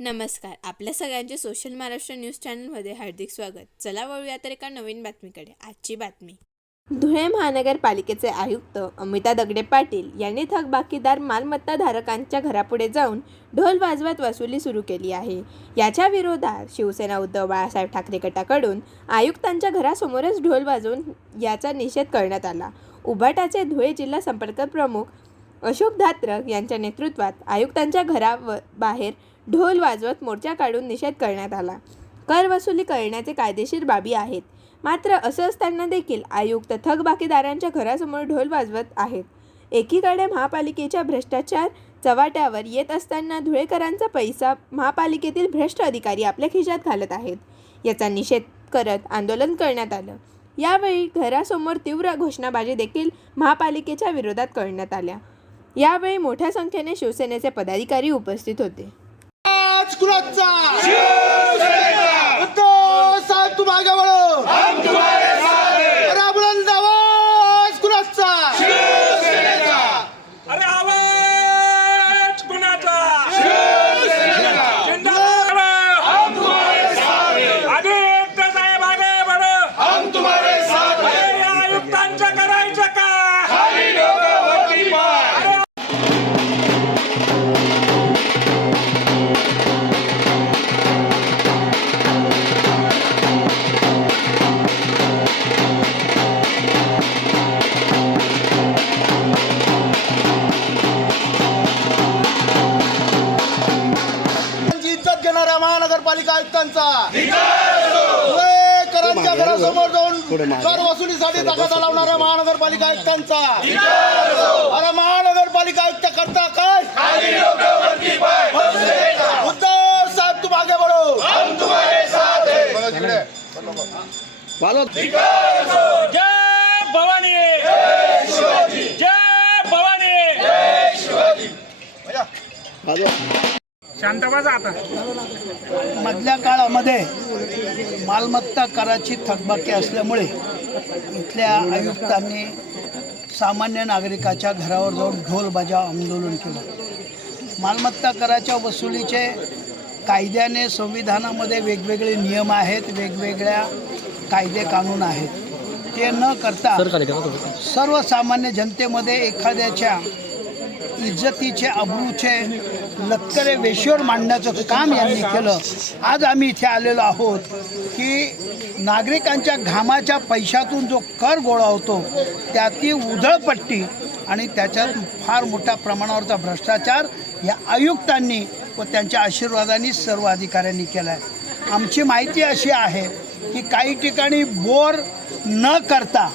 नमस्कार. आपल्या सगळ्यांचे सोशल महाराष्ट्र न्यूज चॅनलमध्ये हार्दिक स्वागत. चला वळूया तर एका नवीन बातमीकडे. आजची बातमी. धुळे महानगरपालिकेचे आयुक्त अमिता दगडे पाटील यांनी थकबाकीदार मालमत्ता धारकांच्या घरापुढे जाऊन ढोल वाजवत वसुली सुरू केली आहे. याच्या विरोधात शिवसेना उद्धव बाळासाहेब ठाकरे गटाकडून आयुक्तांच्या घरासमोरच ढोल वाजवून याचा निषेध करण्यात आला. उभाटाचे धुळे जिल्हा संपर्क प्रमुख अशोक धात्रक यांच्या नेतृत्वात आयुक्तांच्या घराबाहेर ढोल वाजवत मोर्चा काढून निषेध करण्यात आला. कर वसुली करण्याचे कायदेशीर बाबी आहेत, मात्र असं असताना देखील आयुक्त थकबाकीदारांच्या घरासमोर ढोल वाजवत आहेत. एकीकडे महापालिकेच्या भ्रष्टाचार चव्हाट्यावर येत असताना धुळेकरांचा पैसा महापालिकेतील भ्रष्ट अधिकारी आपल्या खिशात घालत आहेत. याचा निषेध करत आंदोलन करण्यात आलं. यावेळी घरासमोर तीव्र घोषणाबाजी देखील महापालिकेच्या विरोधात करण्यात आल्या. यावेळी मोठ्या संख्येने शिवसेनेचे पदाधिकारी उपस्थित होते. उद्धव साहब तुम आगे बढ़ो, हम तुम्हारे साथ हैं। अरे बुलंद आवाज कुणाचा? शिवसेनेचा। अरे आवाज कुणाचा? शिवसेनेचा। जिंदाबाद, हम तुम्हारे साथ हैं। आदित्य साहेब आगे बढ़ो, हम तुम्हारे साथ हैं। अरे या आयुक्तांचं करायचं का? खाली डोकं वरती पाय। इज्जत घेणाऱ्या महानगरपालिका आयुक्तांचा धुळेकरांच्या घरासमोर जाऊन कर वसुलीसाठी तगादा लावणाऱ्या महानगरपालिका आयुक्तांचा अरे महानगरपालिका आयुक्त करता काय? उद्धव साहब तुम आगे बढ़ो, हम तुम्हारे साथ हैं। जय भवानी, जय शिवाजी, जय भवानी, जय शिवाजी। शांत बसा आता. मधल्या काळामध्ये मालमत्ता कराची थकबाकी असल्यामुळे इथल्या आयुक्तांनी सामान्य नागरिकाच्या घरावर जाऊन ढोल बजाव आंदोलन केलं. मालमत्ता कराच्या वसुलीचे कायद्याने संविधानामध्ये वेगवेगळे नियम आहेत, वेगवेगळ्या कायदे कानून आहेत. ते न करता सर्वसामान्य जनतेमध्ये एखाद्याच्या इज्जतीचे अब्रूचे लक्करे वेशीवर मांडण्याचं काम यांनी केलं. आज आम्ही इथे आलेलो आहोत की नागरिकांच्या घामाच्या पैशातून जो कर गोळा होतो त्याची उधळपट्टी आणि त्याच्यात फार मोठ्या प्रमाणावरचा भ्रष्टाचार या आयुक्तांनी व त्यांच्या आशीर्वादाने सर्व अधिकाऱ्यांनी केला आहे. आमची माहिती अशी आहे की काही ठिकाणी बोर न करता,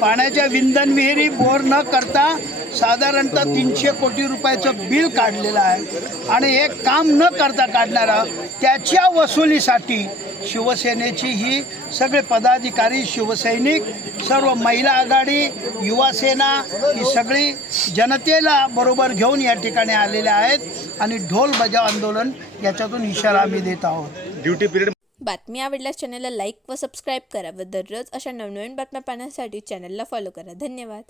पाण्याच्या विंधन विहिरी बोर न करता साधारणतः 300 कोटी रुपयाचं बिल काढलेलं आहे आणि हे काम न करता काढणारा त्याच्या वसुलीसाठी शिवसेनेची ही सगळे पदाधिकारी, शिवसैनिक, सर्व महिला आघाडी, युवासेना ही सगळी जनतेला बरोबर घेऊन या ठिकाणी आलेले आहेत आणि ढोल बजाव आंदोलन याच्यातून इशारा आम्ही देत आहोत. बातमी आवडल्यास चॅनलला लाईक व सबस्क्राईब करा व दररोज अशा नवनवीन बातम्या पाहण्यासाठी चॅनलला फॉलो करा. धन्यवाद.